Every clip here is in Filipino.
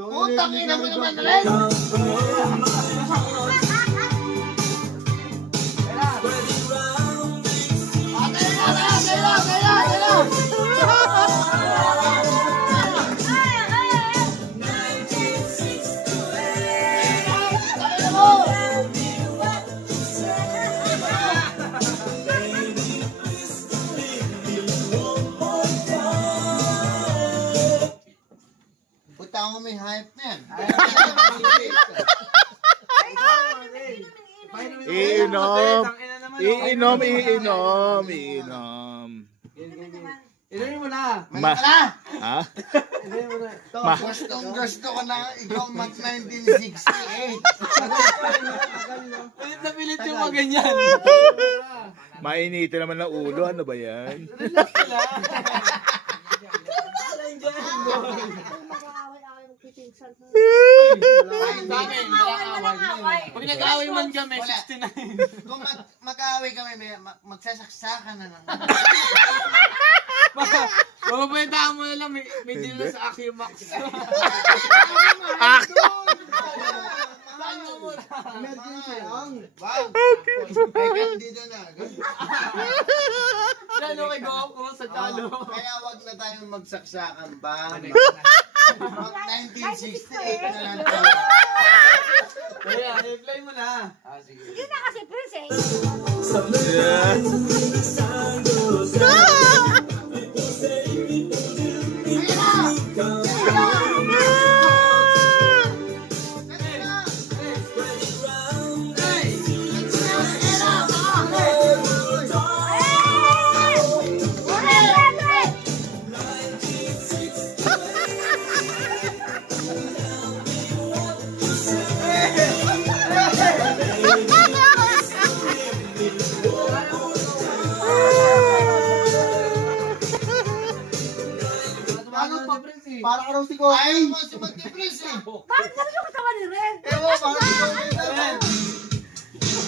Putang ina mo naman rin! Puta mo may hype na yan. Iinom. Iinom. Ilayin mo na. Mali ka na! Ha? Ilayin mo na. Gustong gusto ko na ikaw mag 1968. Pilit na pilit yung mga ganyan. Mainitin naman ng ulo. Ano ba yan? Relax ka lang. Pag nag-away man kami, 69. Kung mag-aaway kami, magsasaksakan na lang. Mababaytaan mo na lang, may deal na sa Aki Max. Emergency lang. Wow. Kaya dito na. Lalo kay Go ko sa talo. Kaya wag na tayong magsaksakan ba? 1968 na lang tayo. Kaya, reply mo na. Sige na kasi, Prince eh. Para ka raw si Goku. Ay, si Mag-Prince eh. Bakit ganun yung katawan ni Ren? Ewan, para si Goku.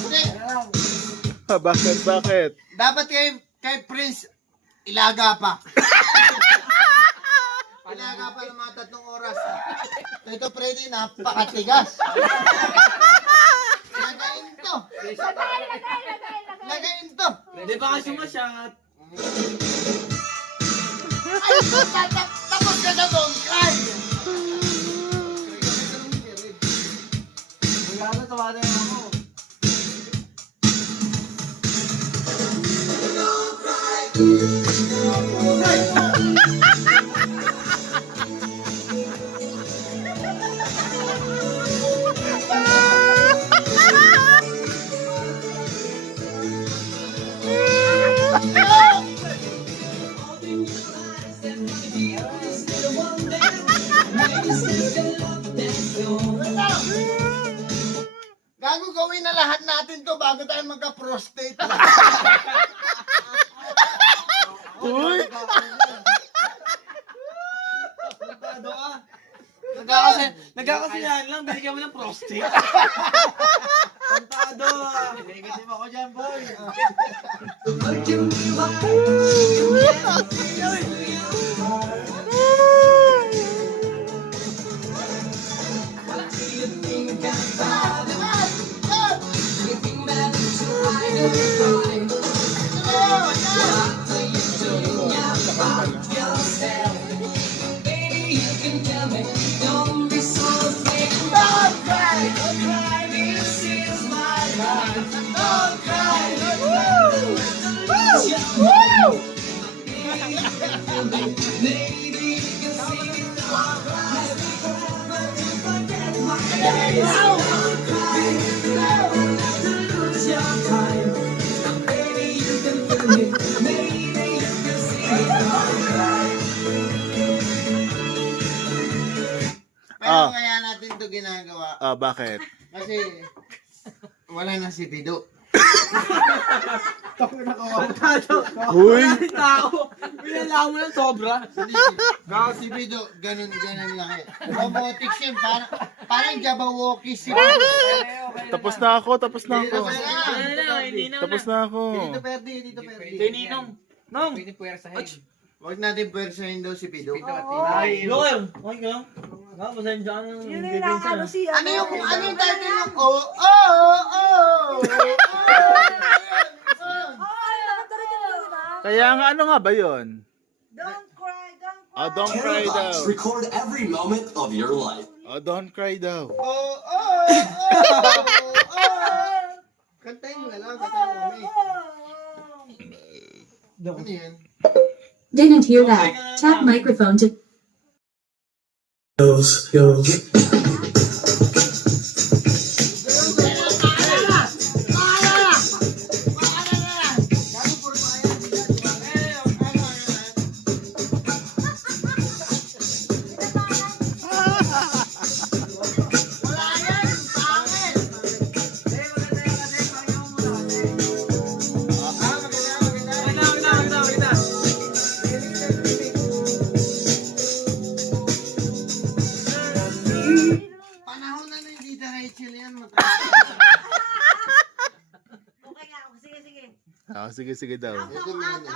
Hindi. Bakit? Dapat kay Prince, ilaga pa. Ilaga pa ng mga 3 oras. Ito, Freddy, napakatigas. Lagayin to. Lagayin to. Hindi pa kasi masyat. Ay, tapos ka na doon, cry. Wala na, tawanan ako. Gago, gawin na lahat natin to bago tayo magka-prostate. Uy! Tantado ka. Nagkakasiyahan lang, binigyan mo ng prostate. Tantado. Negative ako dyan, boy. Pero kaya natin to ginagawa Bakit? kasi wala na si Pido. Uy! Tao. Pinala mo ng sobra. Gago si Bido, ganun lang eh. Robotics yun, parang Jabberwocky si Bido. Tapos na ako. Tapos na. Hindi na. Tapos na ako. Dito Perdi. Ninong. Nong. Pwede puwersahin. Huwag natin pwersahin daw si Bido. Ay, Loker. Okay ka? Nga, pasensya ka na. Yun yung nakakano si Ano yung title ng Ay, nakanta rin yun, di ba? Kaya nga, ano nga ba yun? Don't cry, don't cry. Oh, don't cry daw. Carabox, record every moment of your life. Oh, don't cry daw. Kantayin mo na lang, kantayin mo kami. Ano yan? Didn't hear that. Tap microphone to. Panahon na ni Tita Rachel yan. Okay nga ako. Sige, sige. Oh, sige daw. Ganda yung ano.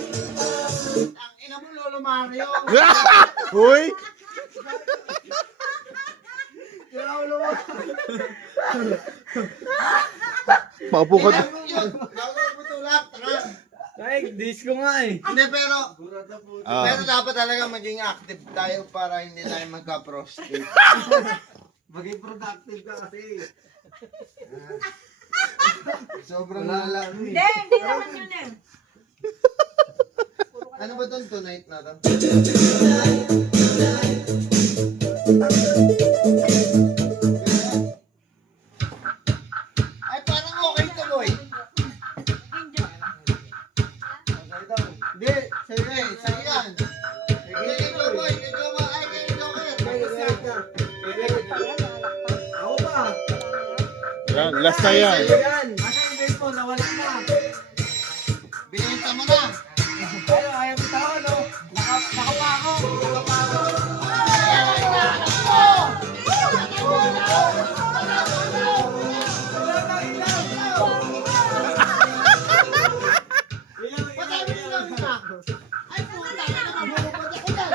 Ang ina mo, Lolo Mario. Uy! Paupo ka. Bago mo tulak, tara. Ay, disco nga eh. Hindi, pero Ah. dapat talaga maging active tayo para hindi tayo magka-prostate. Maging productive ka kasi. Sobrang lala. Hindi naman yun eh. Ano ba itong tonight na to? Ay, parang okay tuloy. Hindi, sige, sige yan. Sige, ikaw boy, ikaw ba? Ay, ikaw Ako ba? Yan, last na yan. Ayan. Asan yung baseball? Nawala na. Binenta mo na. Ayaw mo tao, no? Nakapa ako. Patayin mo lang na. Ay, puta na naman. Bumupad ako dyan.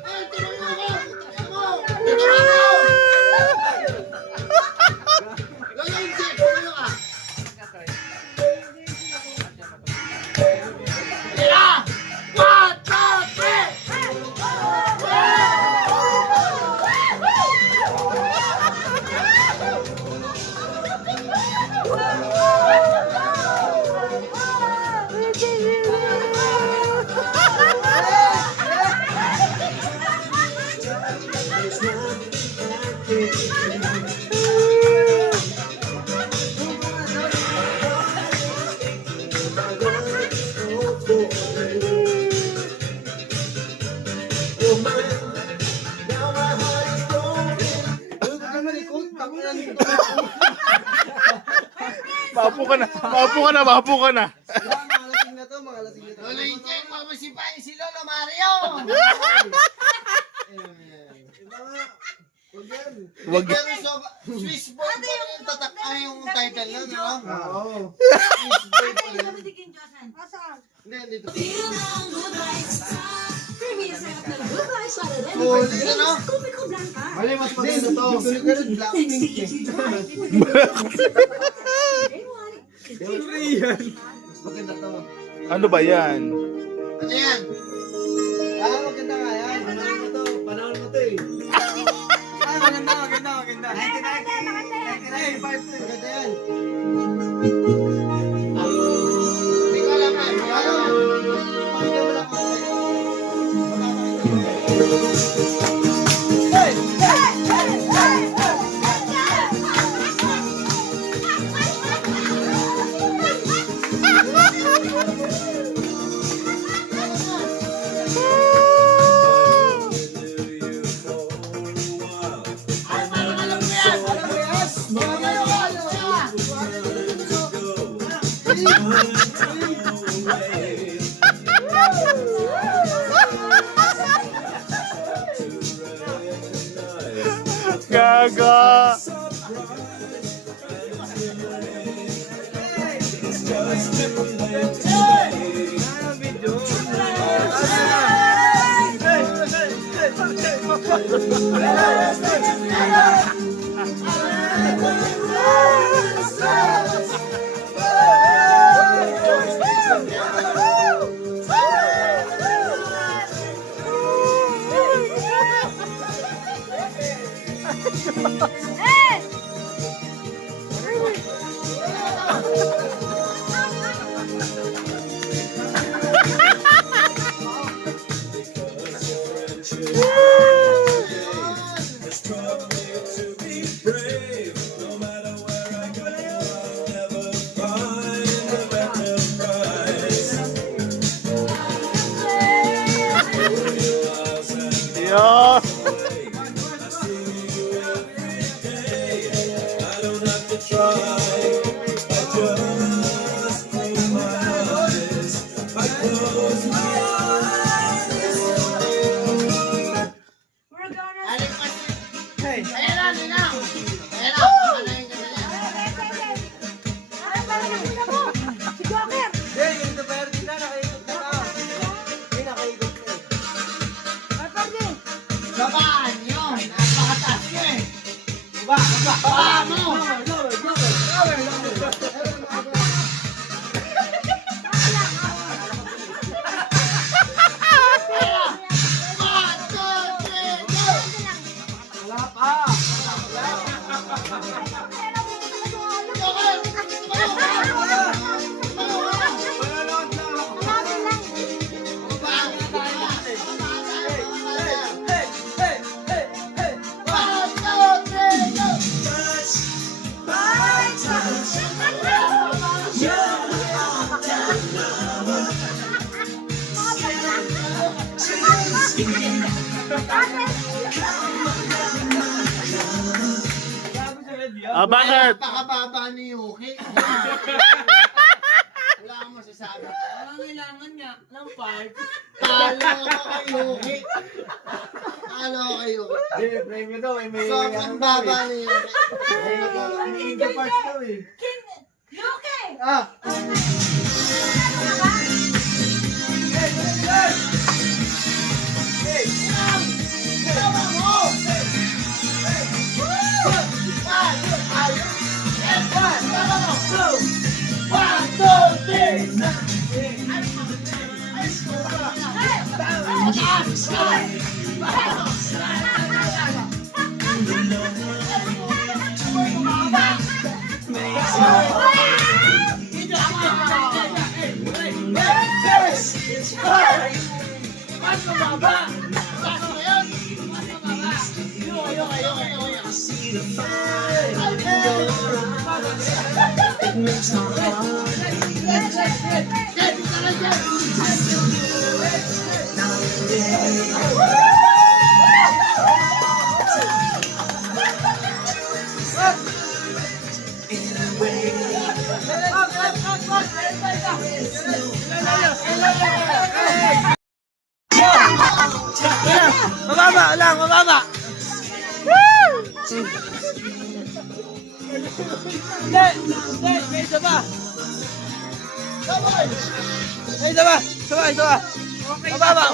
Ay, tinan mo ako. Tinan mo. Tinan mo. Gawin Maupo ka na. Maupo ka na. Maupo ka na. Mga lasing na to, mga lasing na to. Lolo Incheng, mamasipay si Lolo Mario. Huwag yan. Wag. Pero so, Swiss boy pa rin yung tatak, yung title na, no? Oo. Swiss boy pa rin. Kami si King Josan. Asan? Hindi, dito. Huli ka, no? Mali, mas maganda to. Dito ka rin, Blackpink eh. Mas maganda to. Ano ba yan? Ano yan? Maganda nga yan. Panahon mo to. Panahon mo to eh. Ay, maganda. Maganda yan. Hindi ko alam yan. Hindi ko alam yan. Pakinggan mo lang ako. Gaga. Yeah. We're gonna... Aling kasi. Ayan na, linaw. Ayan na. Ano yung ganyan? Si Joker! Hindi, yung Duterte na, nakaikot na ka. Hindi, nakaikot na eh. Ay, pwede. Babaan yun. Napakataas yun eh. Baba mo. One, two, three, go. Wala pa. Manonood lang ako. One, two, three, go. Ah, bakit? Napakababa ni Yuki. Wala akong masasabi. Kailangan nga ng part. Talo ako kay Yuki. Talo ako kay Yuki. Hindi, premyo daw. May Sobrang baba ni Yuki. May India parts daw eh. King... Yuki! Ah! Mababa lang, mababa. Hindi, may isa pa. May isa pa. Isa pa. Mababa.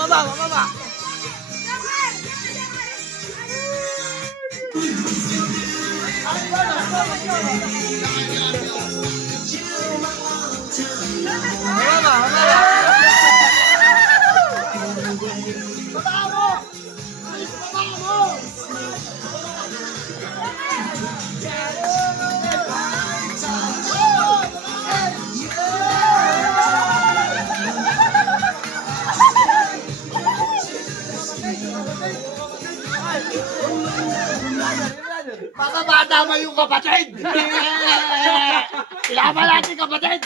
Mababata mo yung kapatid! Ilaban natin kapatid!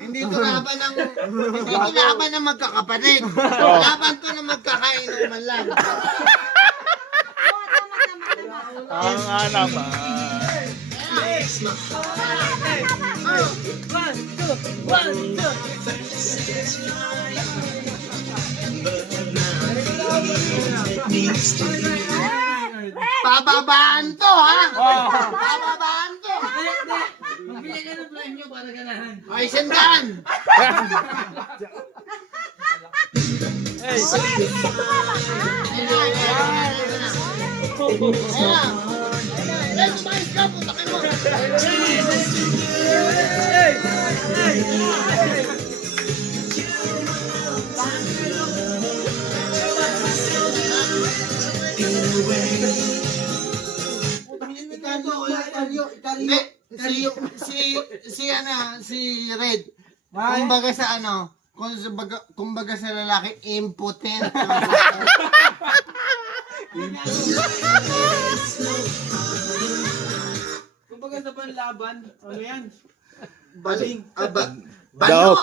Hindi ito laban ng magkakapatid. Laban to ng magkakainuman lang. Ang naman. Pababaan to, ha? Pababaan to. Magbili ka ng premyo para ganahan. Ay, sandaan. Si Red. Kumbaga sa ano, kumbaga sa lalaki, impotent. Kumbaga sa panlaban, ano yan? Baling. Taob.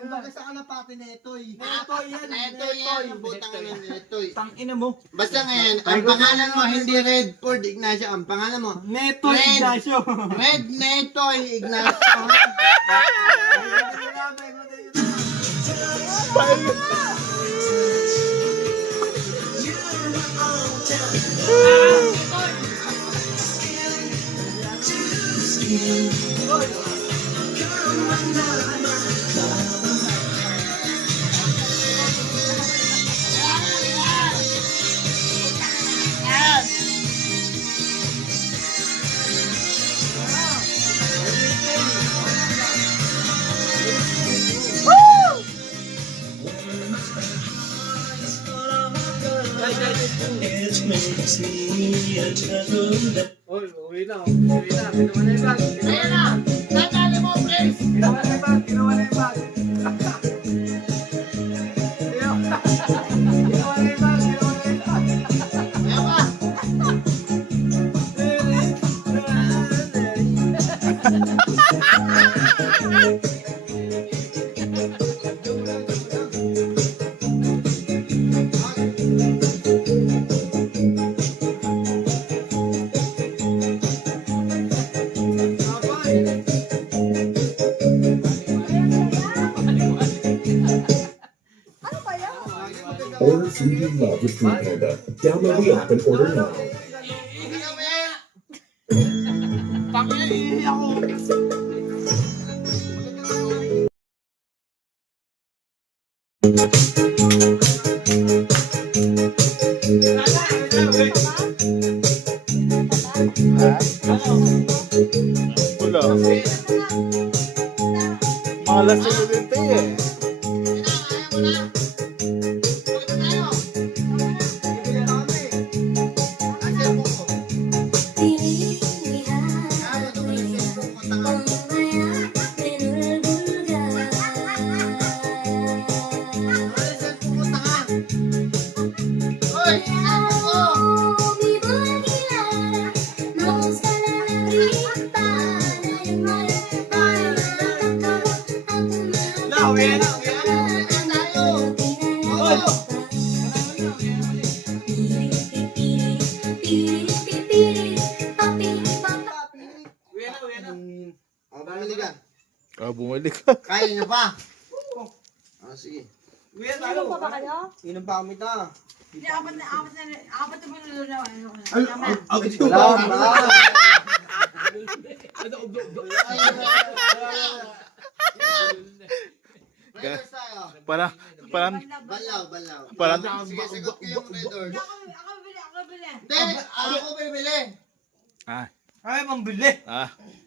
Kumbaga sa kalapati na ito'y. Netoy yan. Ang putang ina na ito'y. Tangina mo. Basta ngayon, ang pangalan mo hindi Redford Ignacio. Ang pangalan mo, Netoy Ignacio. Red Netoy Ignacio. Oy, uwi na. Ginawa na yung bag. Ayan na! Tatali mo, please! Ginawa na yung bag. Ginawa na yung bag. Ayan ka! Order 3D Love with Food Panda. Download the app and order now. Tangina, iihi ako. Wala. Malas sa ulit eh. Bumalik ka. Kaya nyo pa? Sige. Inom pa ba kayo? Inom pa kami ta. Hindi, apat na minuto na. Wala. Red Doors tayo. Parang, Balaw. Sige, sagot ko yung Red Doors. Ako bili. Hindi, ako bibili. Ay, pambili.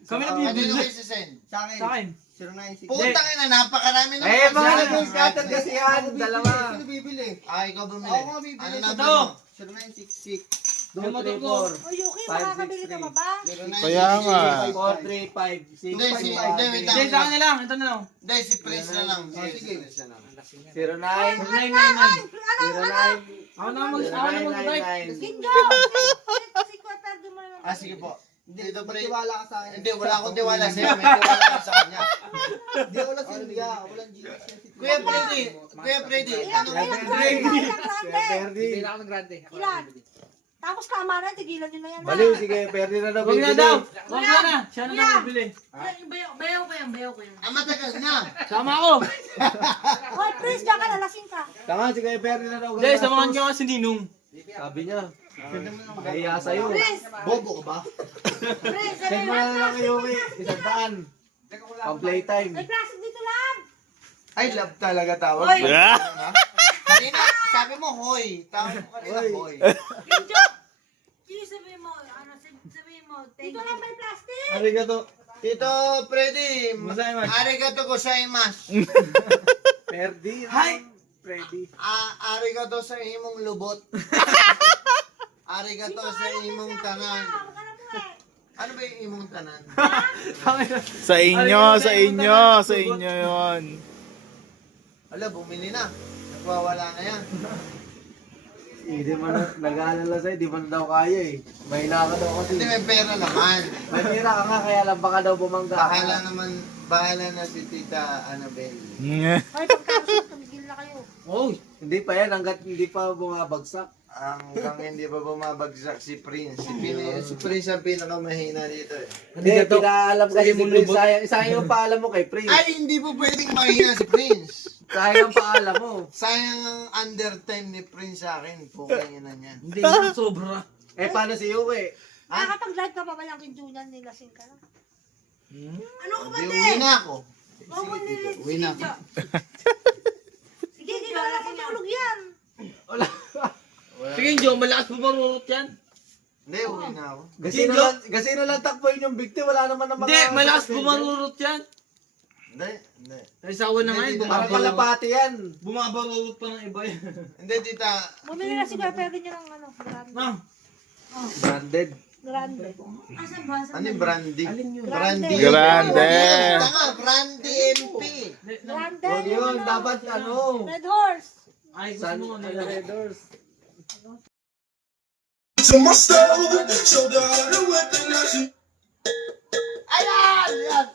Kami na Ano bibili. yung kayo sisend? Sa akin. 096. Putang ina, napakarami naman. Eh, mga nag-scatter kasi yan. Dalawa. Sino bibili? Ikaw bumili. Ako nga bibili. Ano Ito. number mo? 0966. O Yuki, makakabili ka pa ba? Kaya nga. 435. Hindi, wait Hindi, lang. sa akin na lang. Ito na lang. Hindi, si Prince na lang. Sige. 09. Ako na mag-type. Kinjo! Si Kwartardo mo naman. Sige po. Dito, tiwala ka sa akin. Hindi, wala akong tiwala sa'yo. May tiwala ako sa kanya. Hindi, wala Silvia. Walang Gina. Kuya Freddy, ano? Perdi. Ilan? Tapos tama na, tigilan nyo na yan. Baliw, sige. Perdi na daw. Huwag na daw. Huwag Wala. na. Siya na lang bibili. Bayaw ko yan. Matagal na. Sama ako. Hoy, Prince, diyan ka na, lasing ka. Tanga, sige. Perdi na daw. Hindi, samahan niyo kasi Ninong. Sabi niya. Kaya sa'yo. Prince, Bobo ka ba? Prince, Send mo na lang kayo, Yuki. 100. Pang playtime. may plastic dito lang. Ay, love talaga tawag. Hoy. Kanina, sabi mo, hoy. Tawag mo kanina, hoy. Kinjo! Kinjo, sabihin mo, dito lang may plastic. Arigato. Tito Freddy, Masaymas. arigato gozaimasu. Perdi. Hi. Perdi. Arigato sa imong lubot. Arigato sa imong tanan. Ano ba yung imong tanan? Sa inyo yon. Ala, bumili na. Nagwawala na yan. Hindi mo na, nag-aalala sa'yo, di mo na daw kaya eh. Mahina ka daw kasi. Hindi, may pera naman. May pera ka nga, kaya lang baka daw bumangga. Bahala na si Tita Annabelle. Hoy, pagkakasot, tumigil na kayo. Oh, hindi pa yan, hanggat hindi pa bumabagsak. Hanggang hindi pa bumabagsak si Prince. Si Prince ang pinakamahina dito eh. Hindi, pinaalam kasi si Prince. Sayang yung paalam mo kay Prince. Ay, hindi po pwedeng mahina si Prince. Sayang ang paalam mo. Sayang ang under time ni Prince sa akin. Pukay na niyan. Hindi na sobra. Eh, paano si Yuki? Nakakapag-live ka pa ba yung Kinjo niyan, nilasing ka na? Ano ka ba, Hindi, te? uwi na ako. Huwag mo nilis, Uwi na ako. Kinjo. Sige, hindi na wala matulog yan. Sige, Jo, malakas po marurot yan. Hindi, uwi na ako. Kasi na lang takboy yung bigti, wala naman na mga... Hindi, malakas po marurot yan. Hindi. Naisawa na nga yun. Parang kalapati yan. Bumabarurot pa ng iba yan. Hindi, Tita. Bumili na si Kuya Pwede niya ng ano, grande. Ma'am, Branded. Grande. Asan ba? Ano yung brandy? Grande. Grande. Tanga, brandy MP. Grande. Huwag yun, dapat ano. Red Horse. ay gusto San mo nila. Alrededors. Ayan! Yan!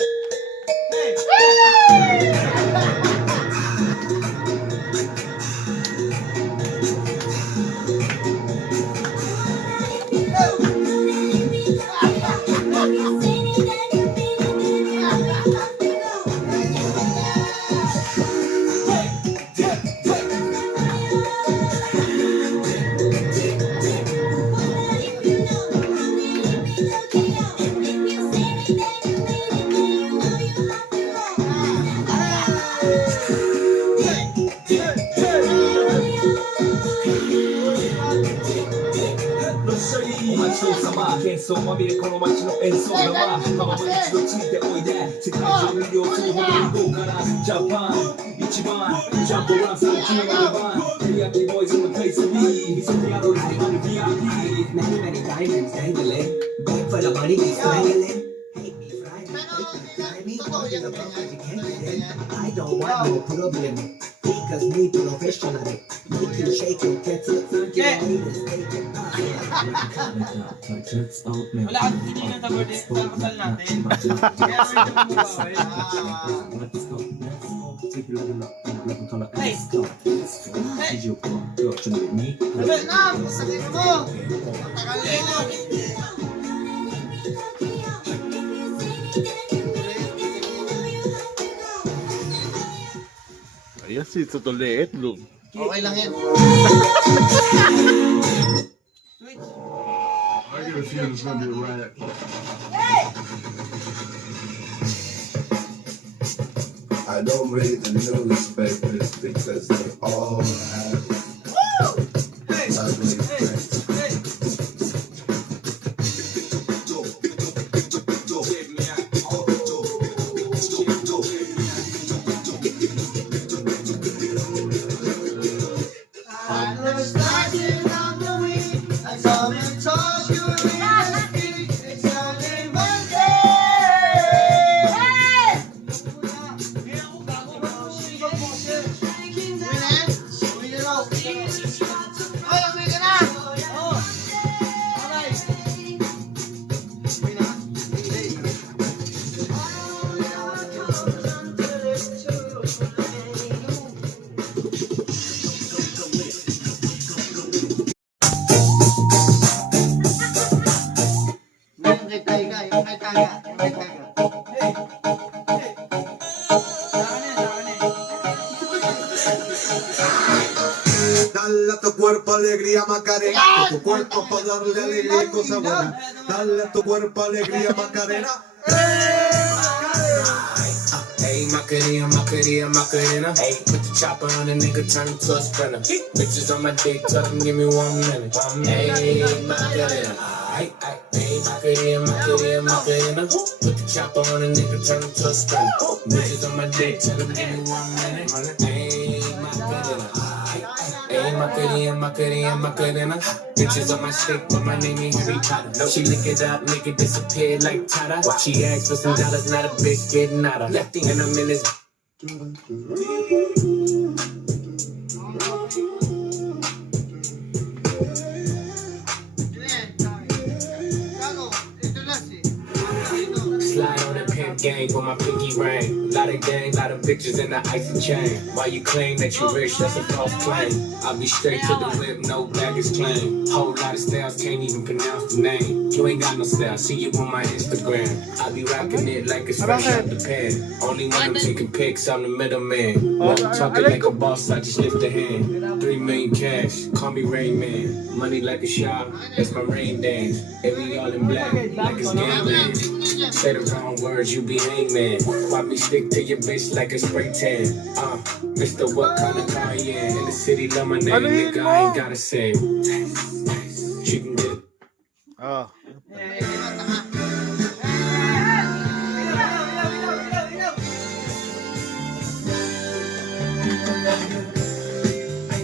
I don't want no problem because me professional. Make you shake your kettle, thank you haters, take it Wala kang hindi na sa birthday sa kasal natin. Kaya rin ito bumabawal. Hey! Sabi na! Sabihin mo! Matagal mo! kasi tutuliit, look. Okay lang yan. I don't read the newspapers because they all have ugly friends. Dale a tu cuerpo alegría Macarena, tu cuerpo para darle alegría y cosa buena. Dale a tu cuerpo alegría Macarena. Hey, Macarena, Macarena, Macarena. Hey, put the chopper on the nigga, turn him to a sprinter. Bitches on my dick, tell them give me 1 minute. Hey, Macarena. Hey, Macarena, Macarena, Macarena. Put the chopper on the nigga, turn him to a sprinter. Bitches on my dick, tell them give me 1 minute. Hey, Macarena. Hey, Macarena, Macarena, Macarena. Bitches on my stick, but my name ain't Harry Potter. She lick it up, make it disappear like Tata. She asked for some dollars, not a bitch getting out of. And I'm in this. Slide on the pimp gang with my pinky ring. Lot of gang, lot of bitches in the icy chain. Why you claim that you rich, that's a false claim. I'll be straight to the whip, no baggage claim. Whole lot of styles, can't even pronounce the name. You ain't got no style, see you on my Instagram. I be rocking it like it's fresh out the pan. Only when I'm taking pics, I'm the middleman. Talking like a boss, I just lift a hand. 3 million cash, call me Rain Man. Money like a shot, that's my rain dance. And we all in black, like it's gangland. Say the wrong words, you be hangman. Why me stick to your bitch like a spray tan? Mr. What kind of car you in? In the city, love my name, nigga, I ain't gotta say. She can get it. Oh. Ay,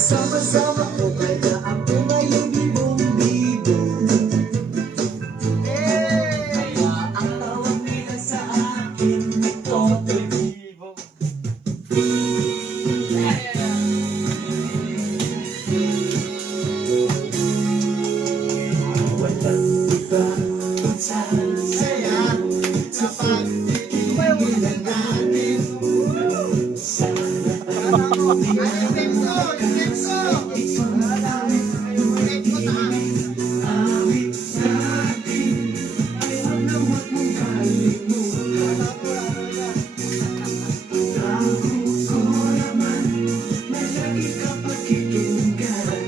Sama-sama ko kaya ako ngayon libong-libong. Kaya ang tawag nila sa akin Totoy Bibong. Walang iba sa saya sa pagtitigil natin. Sana awit natin ay wag na wag mong kalimutan. Tago ko naman na lagi ka pakikinggan.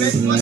Bet ko